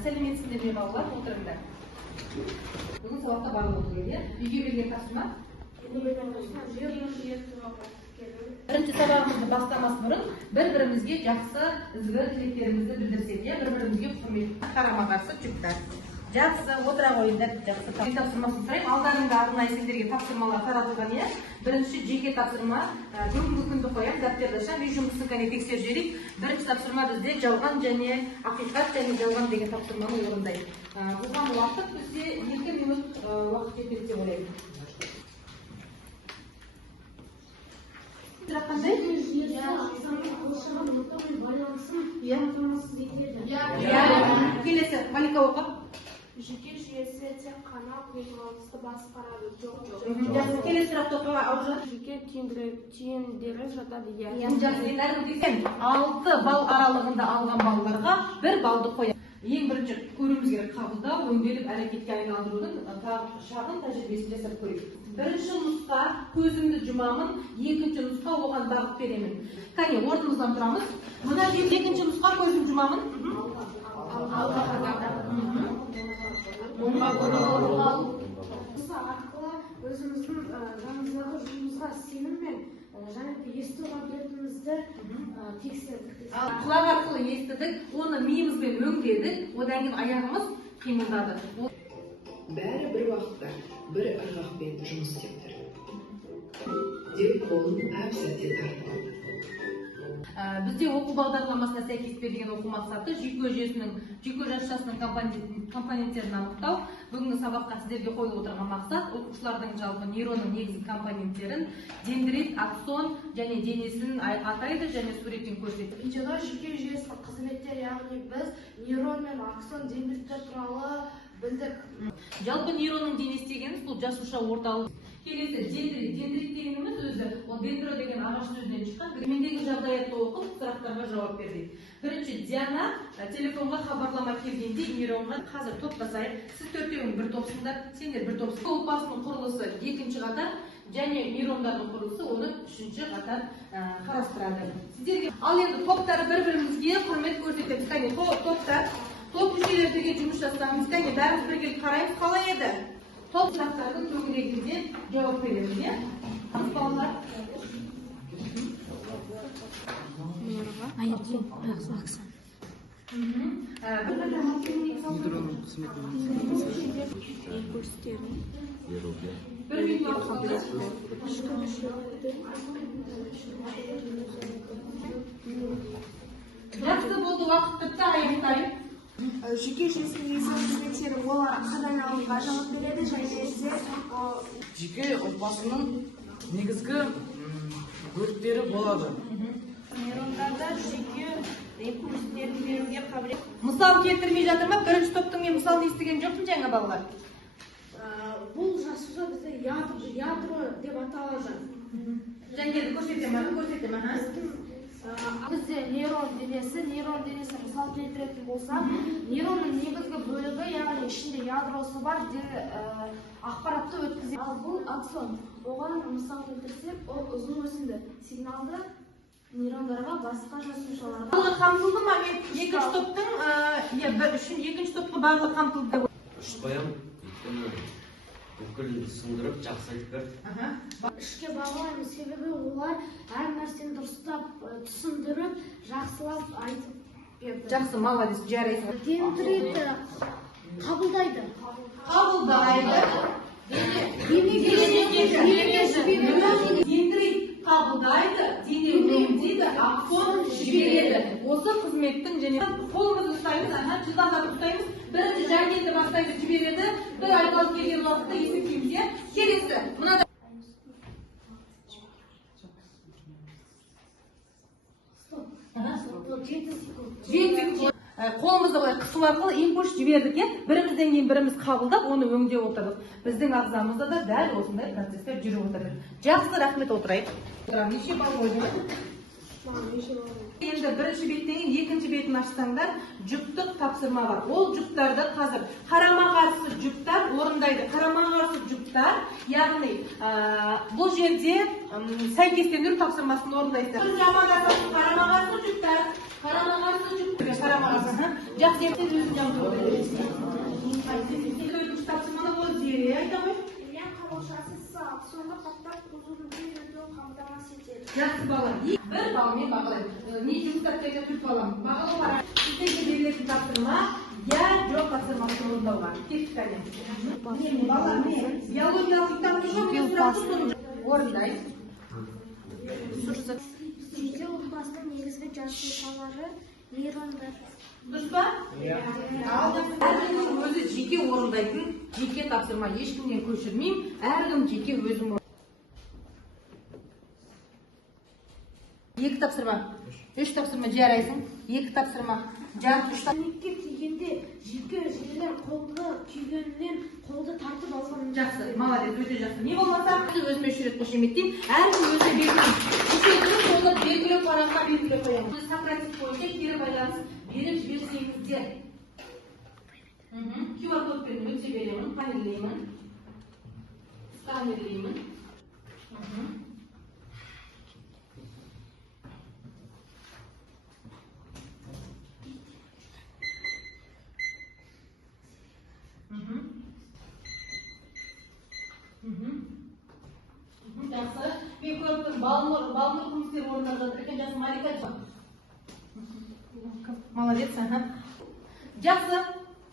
Сәлеметсіздер ме балалар, отырыңдар. Бүгін сабақта барлық оқу келді. Үйге берген тапсырма? Бірінші сабағымызды бастамас бұрын бір-бірімізге жақсы ізгі тілектерімізді білдірсек, бір-бірімізге құрмет қарама-қарсы жүктер. Жақсы, отыра қойыңдар, жақсы. Тапсырмасын сұрайым. Алдарында арнайы сендерге тапсырмалар таратылған ия. Бірінші жеке тапсырма, бүгінгі күнді қоям, дәптерді ашам, үй жұмысын кәне тексеріп жіберейік. Бірінші тапсырма бізде жалған және ақиқат және жалған деген тапсырманы орындайық. Бұған уақыт бізде 2 минут уақыт жетеді деп ойлаймын. Сұрақ қандай? Келесі, Малика оқып. Жеке жүйесі тек қана қозғалысты басқарады, жоқ. Жақсы, келесі сұрақты оқуға Аужан. Жеке түйіндері жатады, иә. Жақсы, енді 6 балл аралығында алған балаларға 1 баллды қоямыз. Ең бірінші көруіміз керек қабылдау, өңделіп әрекетке айналдырудың шағын тәжірибесін жасап көрейік. Бірінші нұсқа көзімді жұмамын, екінші нұсқа оған бағыт беремін. Кәне, орнымыздан тұрамыз. Мына екінші нұсқа көзім жұмамын. Арқылы өзіміздің жанымыздағы жұмысқа сенім мен және есту қабілетімізді тексердік. Құлақ арқылы естідік, оны миымызбен өңдедік, одан кейін аяғымыз қимылдады. Бәрі бір уақытта, бір ырғақпен жұмыс істеп тұр. Деп қолын әп сәтте тартып алды. Бізде оқу бағдарламасына сәйкес берілген оқу мақсаты жүйке жасушасының компоненттерін анықтау. Бүгінгі сабаққа сіздерге қойылып отырған мақсат оқушылардың жалпы нейронның негізгі компоненттерін дендрит, аксон және денесін атайды және суретін көрсетеді. Видеода жүйке жүйесінің қызметтері, яғни біз нейрон мен аксон дендриттер туралы білдік. Жалпы нейронның денесі дегеніміз бұл жасуша орталық. Келесі дендрит дегеніміз өзі, ол дендро деген ағаш сөзінен шыққан. Мендегі жағдаятты оқып, сұрақтарға жауап бердік. Бірінші, Диана телефонға хабарлама келгенде нейронға қазір топтасайық. Сіз төртеуің бір топсыңдар, сендер бір топсың. Қолпасының құрылысы екінші қатар және нейрондардың құрылысы оны үшінші қатар қарастырады. Сіздерге ал енді топтары бір-бірімізге құрмет көрсетеміз. Кәне, топтар, топ мүшелерге жұмыс жасаймыз. Кәне, бәріміз бірге қараймыз, қалай еді? Топ сұрақтардың төңірегінде жауап береміз, иә? Балалар. Жақсы болды, уақыт бітті, аяқтайын. Жүйке жүйесінің негізгі қызметтері олар қандай алуға жауап береді және жүйке отбасының негізгі бөліктері болады. Нейрондарда жүйке импульстерін беруге қабілет. Мысал келтірмей жатыр ма? Бірінші топтың мен мысалды естіген жоқпын жаңа балалар. бұл жасуша бізде ядро деп аталады. Және көрсетемін. Бізде нейрон денесі мысал келтіретін болса, нейронның негізгі бөлігі, яғни ішінде ядросы бар, ақпаратты өткізеді. Ал бұл аксон. Оған мысал келтірсек, ол ұзын өсімді сигналды нейрондарға басқа жасушаларға. Барлығы қамтылды ма? Мен екінші топтың, екінші топқа барлығы қамтылды деп. Үш қоям, бүкіл сындырып, жақсы айтып берді. Үшке бағалаймыз, себебі олар әр нәрсені дұрыстап, түсіндіріп, жақсылап айтып берді. Жақсы, молодец, жарайсың. Дендрит қабылдайды. Дендрит қабылдайды, дене өңдейді, аксон жібереді. Осы қызметтің және қолымызды ұстаймыз, жылдамдатып ұстаймыз. Бірінші жәрдемді бастайды, жібереді. Бір айталып келген уақытта есептейміз. Келесі, мынада қолымызды былай қысу арқылы импульс жібердік, бірімізден кейін біріміз қабылдап, оны өңдеп отырдық. Біздің ағзамызда да дәл осындай процестер жүріп отырды. Жақсы, рахмет, отырайық. Неше балл қойдыңыз? Енді бірінші беттен кейін екінші бетін ашсаңдар, жүптік тапсырма бар. Ол жүптарды қазір қарама-қарсы жүптар орындайды. Қарама-қарсы жүптар, яғни бұл жерде сәйкестендіру тапсырмасын орындайсыздар. Жамандасатын қарама-қарсы жүптар, қарама-қарсы жүптар, қарама-қарсы. Жақсы ертең өзін жамдыру бересіз. Екінші тапсырманы ол зере айта ғой. Соны қаттап құзырын үйрету қамтамасыз етеді. Жақсы бала. Бір балмен бағалайды. Не жұмыстарда төрт балам. Бағалау бар. Сіздерге берілетін тапсырма, я жоқ тапсырмасын орындауға. Тек қане. Бала не? Биологиялық тапсырма орындай. Жеке отбасының негізгі жасушалары нейрондар. Дұрыс па? Әркім өзі жеке орындайтын жеке тапсырма. Ешкімнен көшірмеймін. Әркім жеке өзім орындайды. Екі тапсырма. Үш тапсырма жарайсың. Екі тапсырма. Жарып үш тапсырма. Мектеп тигенде жеке жерлер қолды күйгеннен қолды тартып алған. Жақсы, молодец, өте жақсы. Не болмаса, өзіме үш рет қошеметтеймін. Әркім өзі белгілеймін. Үшеудің қолы белгілі параққа белгілі қоямын. Сократик бойынша кері байланыс беріп жіберсеңіздер. QR кодпен өте беремін, панеллеймін. Сканерлеймін. Жақсы. Мен көрдім, балнұр жұмыстер орындап жатыр екен, жасы Малика. Молодец, жақсы.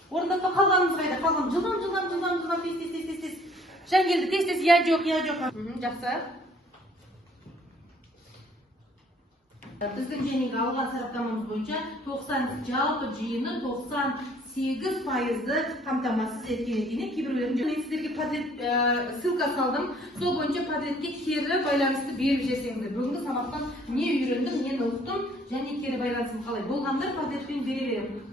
Орындатпа қалғанымыз қайда? Қалған жылдам, тез. Жангелді, тез, я жоқ. Жақсы. Біздің женегі алған сараптамамыз бойынша 90 жалпы жиыны 98%-ды қамтамасыз еткен екен. Кейбіреулердің мен сіздерге подряд ссылка салдым. Сол бойынша подрядке кері байланысты беріп жіберсеңіздер. Бүгінгі сабақтан не үйрендім, не ұқтым, және кері байланысым қалай болғандар подрядпен бере беремін.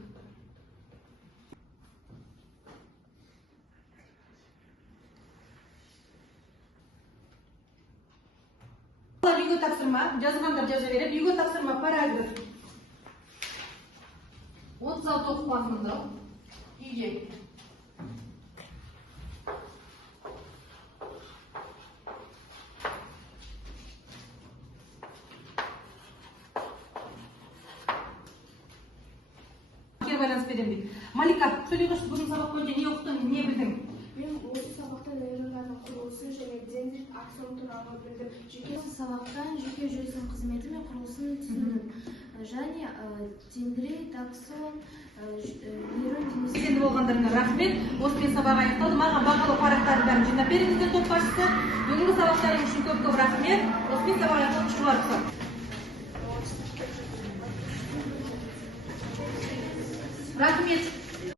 Үйге тапсырма, жазғандар жаза беріп, үйге тапсырма параграф 36 оқып мазмұндау. Үйге. Кері байланыс берем дейді. Малика, сөйлей қойшы, бүгін сабақ бойынша не оқыдың, не білдің? Мен осы сабақта нейрондардың құрылысын және дендрит аксон туралы білдім. Жеке сабақтан жүйке жүйесінің қызметі мен құрылысын түсіндім. Және дендрит аксон нейрон денесі. Сенді болғандарына рахмет. Осымен сабақ аяқталды. Маған бағалау парақтарын бәрін жинап беріңіздер, топ басшысы. Бүгінгі сабақтарым үшін көп рахмет. Осымен сабақ аяқталды. Шұғылар рахмет.